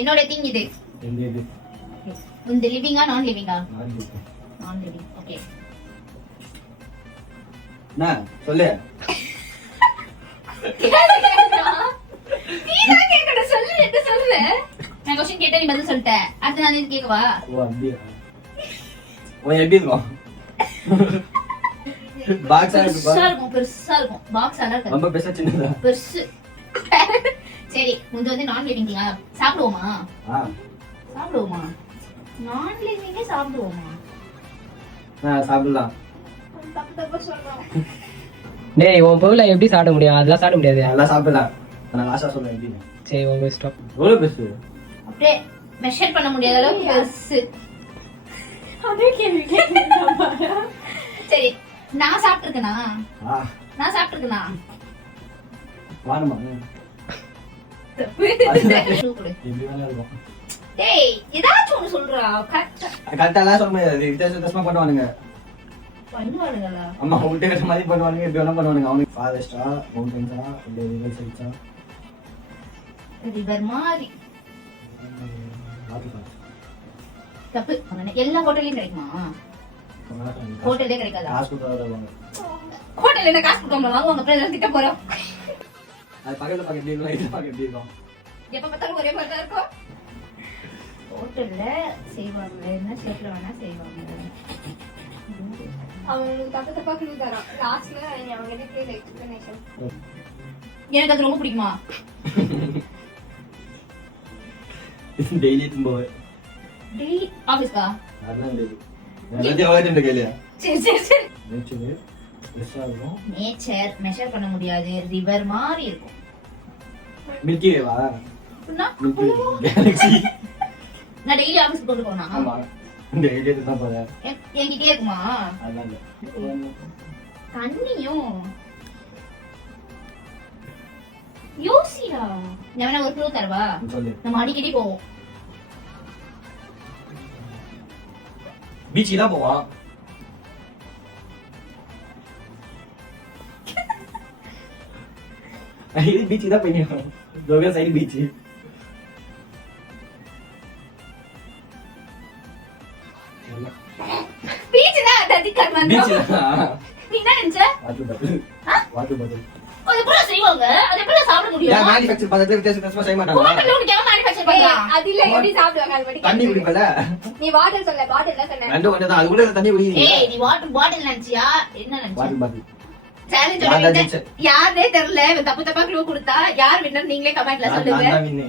என்னோட திங் இது. எந்த இந்த லிவிங்கா நான் லிவிங்கா? நான் லிவிங். ஓகே. நான் சொல்லு. நீ தான் கேக்கற சொல்லு என்ன சொல்ற? நான் क्वेश्चन கேட்டா நீ பதில் சொல்லிட்ட. அடுத்து நான் இது கேக்கவா? ஓ அப்படியே. ஓ எப்படி இருக்கும்? பாக்ஸா இருக்கும். பெருசா இருக்கும். பாக்ஸ் அழகா இருக்கு. ரொம்ப பெருசா சின்னதா? பெருசு. சரி, முந்து வந்து நான் லிவிங்கா? சாப்பிடுவோமா? சாப்பிடுவோமா? நான் லிவிங்கே சாப்பிடுவோமா? சாப்பிடலாம். தப்பு சொல்றோம். டேய் உன் பொருளை எப்படி சாப்பிட முடியும்? அதெல்லாம் சாப்பிட முடியாது. எல்லாம் சாப்பிடலாம். நான் லாஸ்டா சொல்றேன் எப்படி. சரி உங்க ஸ்டாப். எவ்வளவு பெருசு? அப்படியே மெஷர் பண்ண முடியாத அளவுக்கு பெருசு. அதே கேள்வி கேக்குறீங்க. சரி, நான் சாப்பிட்டிருக்கேனா? ஆ நான் சாப்பிட்டிருக்கேனா? வாணுமா? தப்பு. எப்படி வேணா இருக்கும். டேய், ஏதாச்சும் ஒன்னு சொல்றா. கரெக்டா எல்லாம் சொல்ல முடியாது. வித்தியாசமா பண்ணுவானுங்க. பண்ணுவானுங்களா? அம்மா உள்டே கட்ட மாதிரி பண்ணுவானுங்க. எப்படி வேணா பண்ணுவானுங்க. அவனுக்கு ஃபாரஸ்டா, மவுண்டன்ஸா, அப்படியே ரிவர் சைட்ஸா. ரிவர் மாதிரி. Waterfalls. தப்பு. எல்லா ஹோட்டல்லயும் கிடைக்குமா? ஹோட்டல்லே கிடைக்காதா? காசு கொடுத்தா வருவாங்க. ஹோட்டல்ல என்ன காசு கொடுக்காம வாங்குவாங்க, அப்புறம் எல்லாம் திட்ட போறோம். அது பக்கத்துல பக்கம் எப்படி இருக்கும், இது பக்கம் எப்படி இருக்கும். எப்ப பார்த்தாலும் ஒரே மாதிரி தான் இருக்கும். ஹோட்டல்ல செய்வாங்க, என்ன ஷேப்ல வேணா செய்வாங்க. அவனுக்கு தப்பா கிளி தரான். லாஸ்ட்ல அவங்க கிட்ட கேளு எக்ஸ்பிளனேஷன். எனக்கு அது ரொம்ப பிடிக்குமா? டெய்லி போவேன். டெய்லி ஆபீஸ்க்கா? அதெல்லாம் டெய்லி. நான் ஓடிட்டு கேளியா? சரி சரி சரி. நேச்சர் பெருசா இருக்கும். நேச்சர் மெஷர் பண்ண முடியாது, ரிவர் மாதிரி இருக்கும். மில்கி வேவா? அப்படின்னா கேலக்ஸி. நான் டெய்லி ஆபீஸ்க்கு கொண்டு போனா ஆமா. டெய்லி தான் போறேன். என்கிட்டயே இருக்குமா? அதெல்லாம் இல்ல. தண்ணியும் யோசிடா. நான் ஒரு க்ளூ தரவா? சொல்லு. நம்ம அடிக்கடி போவோம். பீச்சுக்கு தான் போவான். இது பீச்சுக்கு தான் போய் கோவா சைடு பீச். பீச் தான் அது கர்மம். பீச் தான். நீ என்ன நினைச்ச? Water bottle. Water bottle. அது எப்படி செய்வாங்க? அது எப்படி சாப்பிட முடியும்? யா மேனுஃபேக்சர் பண்றது வித்தியாசமா செய்ய மாட்டாங்க. ஹோட்டல்ல உனக்கு எவன் மேனுஃபேக்சர் பண்றா? அது இல்ல எப்படி சாப்பிடுவாங்க அது பத்தி. தண்ணி குடிப்பல. நீ வாட்டர் சொல்ல, பாட்டில் தான் சொன்ன. ரெண்டு ஒண்ணு தான். அது கூட தண்ணி குடிக்கிறீங்க. ஏய், நீ வாட்டர் பாட்டில் நினைச்சியா? என்ன நினைச்ச? Water bottle. சேலஞ்ச் நான் தான் சொல்லுங்க. ஜெயிச்சேன். யாரே தெரியல. தப்பு தப்பா க்ளூ கொடுத்தா யார் வின்னர் நீங்களே கமெண்ட்ல நான் சொல்லுங்க. தான் வின்னு.